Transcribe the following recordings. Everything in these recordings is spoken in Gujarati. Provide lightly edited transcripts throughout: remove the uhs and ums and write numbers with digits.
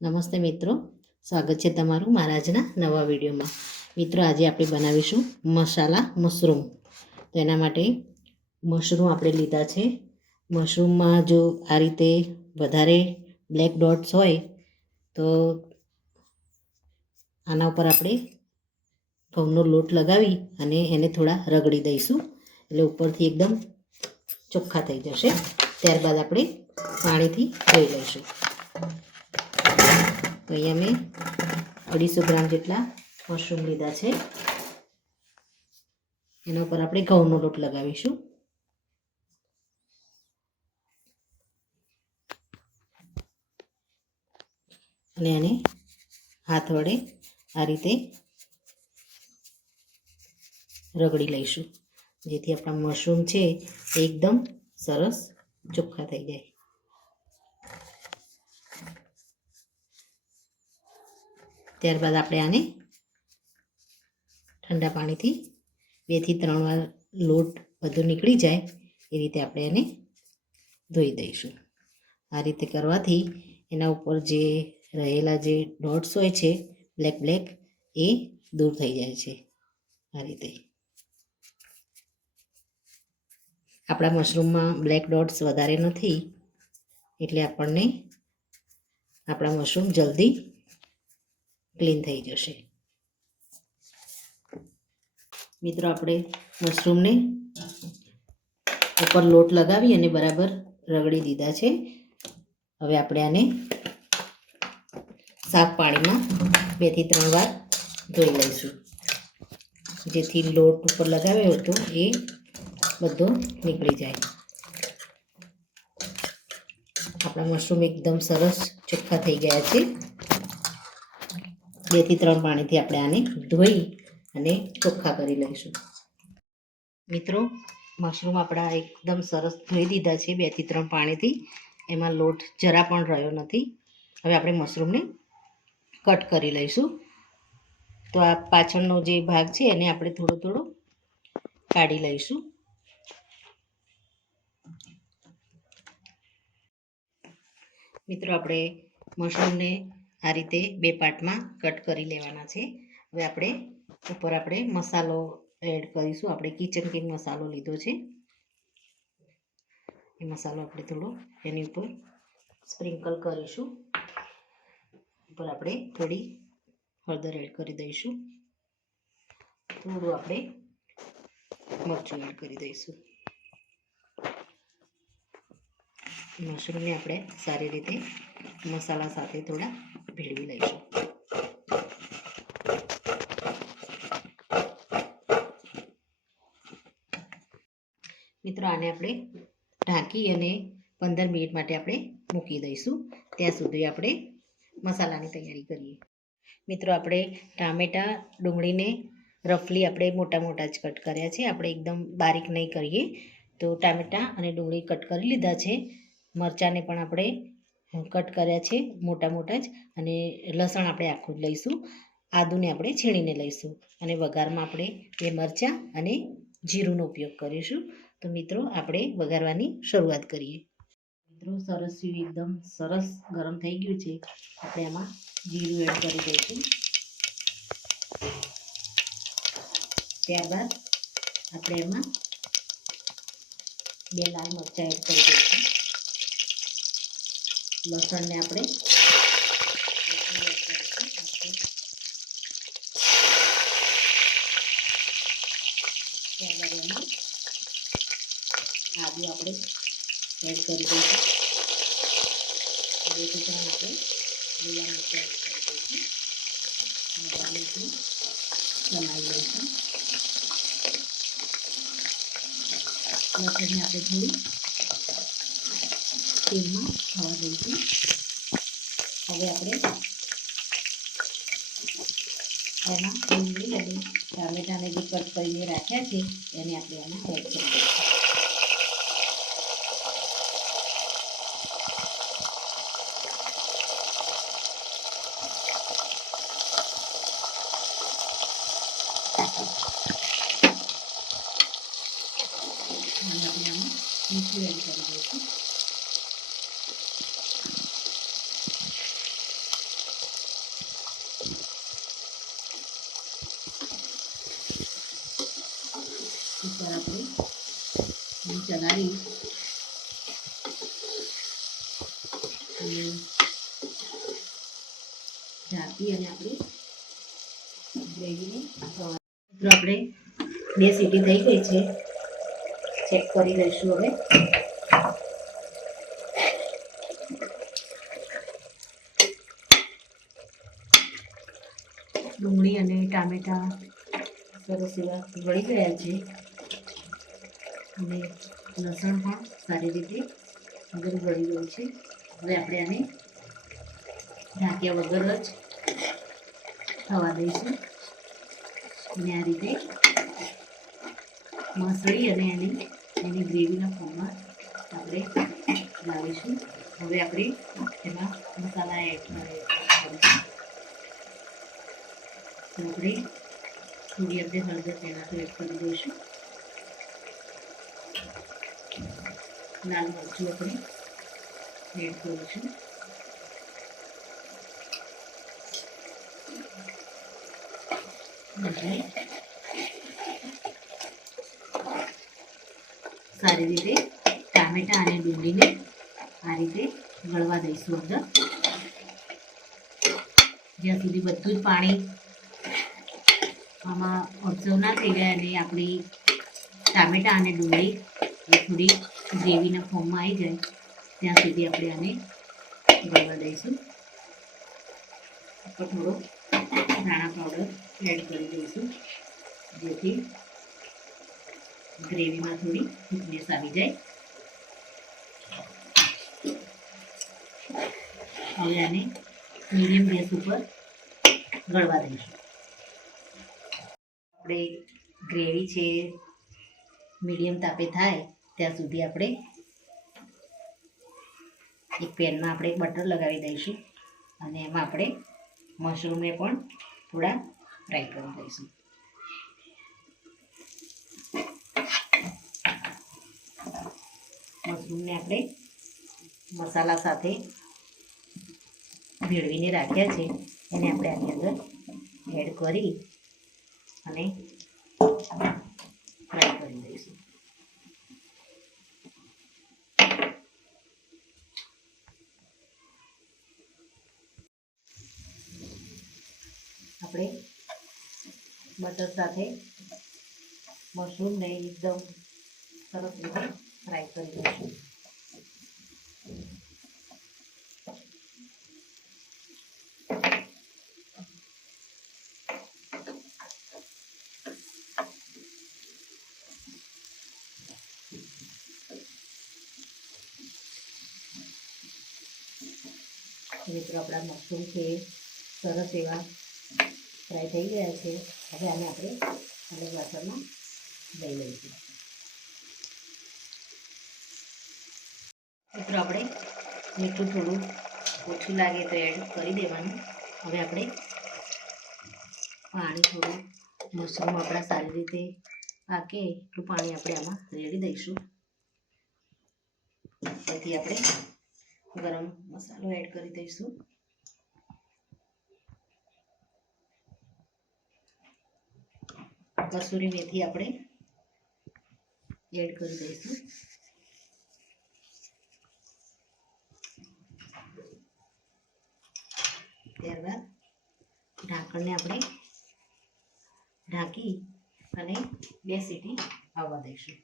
નમસ્તે મિત્રો, સ્વાગત છે તમારું મારા આજના નવા વિડીયોમાં. મિત્રો, આજે આપણે બનાવીશું મસાલા મશરૂમ. તો એના માટે મશરૂમ આપણે લીધા છે. મશરૂમમાં જો આ રીતે વધારે બ્લેક ડોટ્સ હોય તો આના ઉપર આપણે ઘઉંનો લોટ લગાવી અને એને થોડા રગડી દઈશું, એટલે ઉપરથી એકદમ ચોખ્ખા થઈ જશે. ત્યારબાદ આપણે પાણીથી ધોઈ લઈશું. તો અહીંયા મેં 250 ગ્રામ જેટલા મશરૂમ લીધા છે. એના ઉપર આપણે ઘઉંનો લોટ લગાવીશું. અને આને હાથ વડે આ રીતે રગડી લઈશું, જેથી આપણા મશરૂમ છે એ એકદમ સરસ ચોખ્ખા થઈ જાય. ત્યારબાદ આપણે આને ઠંડા પાણીથી 2 થી 3 વાર લોટ બધો નીકળી જાય એ રીતે આપણે એને ધોઈ દઈશું. આ રીતે કરવાથી એના ઉપર જે રહેલા જે ડોટ્સ હોય છે બ્લેક બ્લેક, એ દૂર થઈ જાય છે. આ રીતે આપણા મશરૂમમાં બ્લેક ડોટ્સ વધારે નથી, એટલે આપણને આપણા મશરૂમ જલ્દી ક્લીન થઈ જશે. મિત્રો, આપણે મશરૂમને ઉપર લોટ લગાવી અને બરાબર રગડી દીધા છે. હવે આપણે આને સાફ પાણીમાં 2 થી 3 વાર ધોઈ લઈશું, જેથી લોટ ઉપર લગાવ્યો હતો એ બધો નીકળી જાય. આપણા મશરૂમ એકદમ સરસ ચોખ્ખા થઈ ગયા છે. 2 થી 3 પાણીથી આપણે આને ધોઈ અને ચોખ્ખા કરી લઈશું. મિત્રો, મશરૂમ આપણા એકદમ સરસ ધોઈ દીધા છે 2 થી 3 પાણીથી. એમાં લોટ જરા પણ રહ્યો નથી. હવે આપણે મશરૂમને કટ કરી લઈશું. તો આ પાછળનો જે ભાગ છે એને આપણે થોડો થોડો કાઢી લઈશું. મિત્રો, આપણે મશરૂમને આ રીતે 2 પાર્ટમાં કટ કરી લેવાના છે. હવે આપણે ઉપર મસાલો એડ કરીશું. આપણે કિચન કિંગ મસાલો લીધો છે. એ મસાલો આપણે થોડો એની ઉપર સ્પ્રિંકલ કરીશું. ઉપર આપણે થોડી હળદર એડ કરી દઈશું. થોડું આપણે મરચું એડ કરી દઈશું. મશરૂમને આપણે સારી રીતે મસાલા સાથે થોડા ભેળવી લઈશું. મિત્રો, આને આપણે ઢાંકી અને 15 મિનિટ માટે આપણે મૂકી દઈશું. ત્યાં સુધી આપણે મસાલાની તૈયારી કરીએ. મિત્રો, આપણે ટામેટાં ડુંગળીને રફલી આપણે મોટા મોટા જ કટ કર્યા છે. આપણે એકદમ બારીક નહીં કરીએ. તો ટામેટાં અને ડુંગળી કટ કરી લીધા છે. મરચાંને પણ આપણે કટ કર્યા છે મોટા મોટા જ. અને લસણ આપણે આખું જ લઈશું. આદુને આપણે છીણીને લઈશું. અને વઘારમાં આપણે 2 મરચાં અને જીરુંનો ઉપયોગ કરીશું. તો મિત્રો, આપણે વઘારવાની શરૂઆત કરીએ. મિત્રો, સરસ એકદમ સરસ ગરમ થઈ ગયું છે. આપણે આમાં જીરું એડ કરી દઈશું. ત્યારબાદ આપણે એમાં 2 લાલ મરચાં એડ કરી દઈશું. લસણને આપણે ત્યારબાદ એમાં આદુ આપણે એડ કરી દઈશું. 2 થી 3 આપણે લીલા મરચાં એડ કરી દઈશું. બરાબર સમાઈ લઈશું. લસણને આપણે થોડું તેલમાં ખાવા દઈશું. હવે આપણે એમાં ડુંગળી અને ટામેટાને જે કટ કરીને રાખ્યા છે એને આપણે એમાં એડ કરી દઈશું. અને આપણે આમાં મીઠું એડ કરી દઈશું. ચલાવી અને ઢાંકી અને આપણે ગ્રેવીને આપણે 2 સીટી થઈ ગઈ છે. ચેક કરી લઈશું હવે. ડુંગળી અને ટામેટા સરસ એવા વળી ગયા છે અને લસણ પણ સારી રીતે વળી ગયું છે. હવે આપણે આને ઢાંક્યા વગર જ થવા દઈશું અને આ રીતે મસળી અને એની ગ્રેવીના ફોર્મમાં આપણે લાવીશું. હવે આપણે એમાં મસાલા એડ કરીશું. તો આપણે થોડી આપણે હળદર પહેલાં તો એડ કરી દઈશું. લાલ મરચું આપણે એડ કરીશું. સારી રીતે ટામેટા અને ડુંગળીને આ રીતે ગળવા દઈશું અંદર, જ્યાં સુધી બધું જ પાણી આમાં ઓબ્ઝર્વ ના થઈ જાય અને આપણી ટામેટા અને ડુંગળી એ થોડી ગ્રેવીના ફોર્મમાં આવી જાય ત્યાં સુધી આપણે આને ગળવા દઈશું. ઉપર થોડો ધાણા પાવડર એડ કરી દઈશું, જેથી ગ્રેવીમાં થોડી થિકનેસ આવી જાય. હવે આને મીડિયમ ગેસ ઉપર ગળવા દઈશું. આપણે ગ્રેવી છે મીડિયમ તાપે થાય ત્યાં સુધી આપણે એક પેનમાં આપણે બટર લગાવી દઈશું અને એમાં આપણે મશરૂમને પણ થોડા ફ્રાય કરી દઈશું. મશરૂમને આપણે મસાલા સાથે ભેળવીને રાખ્યા છે એને આપણે આની અંદર એડ કરી અને ફ્રાય કરી દઈશું. આપણે બટર સાથે મશરૂમને એકદમ સરસ રીતે ફ્રાય કરી દઈશું. મિત્રો આપણા મશરૂમ છે સરસ એવા ફ્રાય થઈ ગયા છે. હવે આને આપણે અલગ વાસણમાં લઈ લઈશું. મિત્રો આપણે મીઠું થોડું ઓછું લાગે તો એડ કરી દેવાનું. હવે આપણે પાણી થોડું મશરૂમ આપણા સારી રીતે પાકે એટલું પાણી આપણે આમાં રેડી દઈશું. તેથી આપણે ગરમ મસાલો એડ કરી દઈશું. કસૂરી મેથી આપણે એડ કરી દઈશું. ત્યારબાદ ઢાંકણને આપણે ઢાંકી અને 2 સીટી આવવા દઈશું.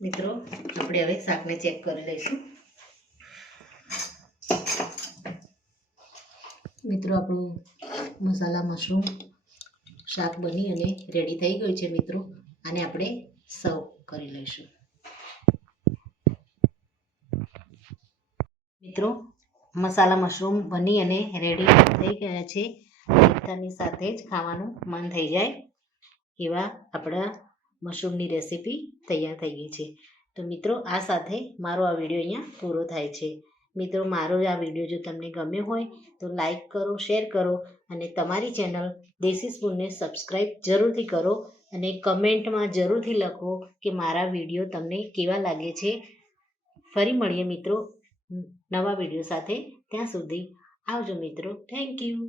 મિત્રો આપણે હવે શાકને ચેક કરી લઈશું. મિત્રો આપણું મસાલા મશરૂમ શાક બની અને રેડી થઈ ગયું છે. મિત્રો આને આપણે સર્વ કરી લઈશું. મિત્રો મસાલા મશરૂમ બની અને રેડી થઈ ગયા છે. મીઠાની સાથે જ ખાવાનું મન થઈ જાય એવા આપણા મશરૂમની રેસીપી તૈયાર થઈ ગઈ છે. તો મિત્રો આ સાથે મારો આ વિડીયો અહીંયા પૂરો થાય છે. મિત્રો મારો આ વિડીયો જો તમને ગમ્યો હોય તો લાઈક કરો, શેર કરો અને તમારી ચેનલ દેશી સ્પૂનને સબસ્ક્રાઈબ જરૂરથી કરો અને કમેન્ટમાં જરૂરથી લખો કે મારા વિડીયો તમને કેવા લાગે છે. ફરી મળીએ મિત્રો નવા વિડીયો સાથે. ત્યાં સુધી આવજો મિત્રો. Thank you.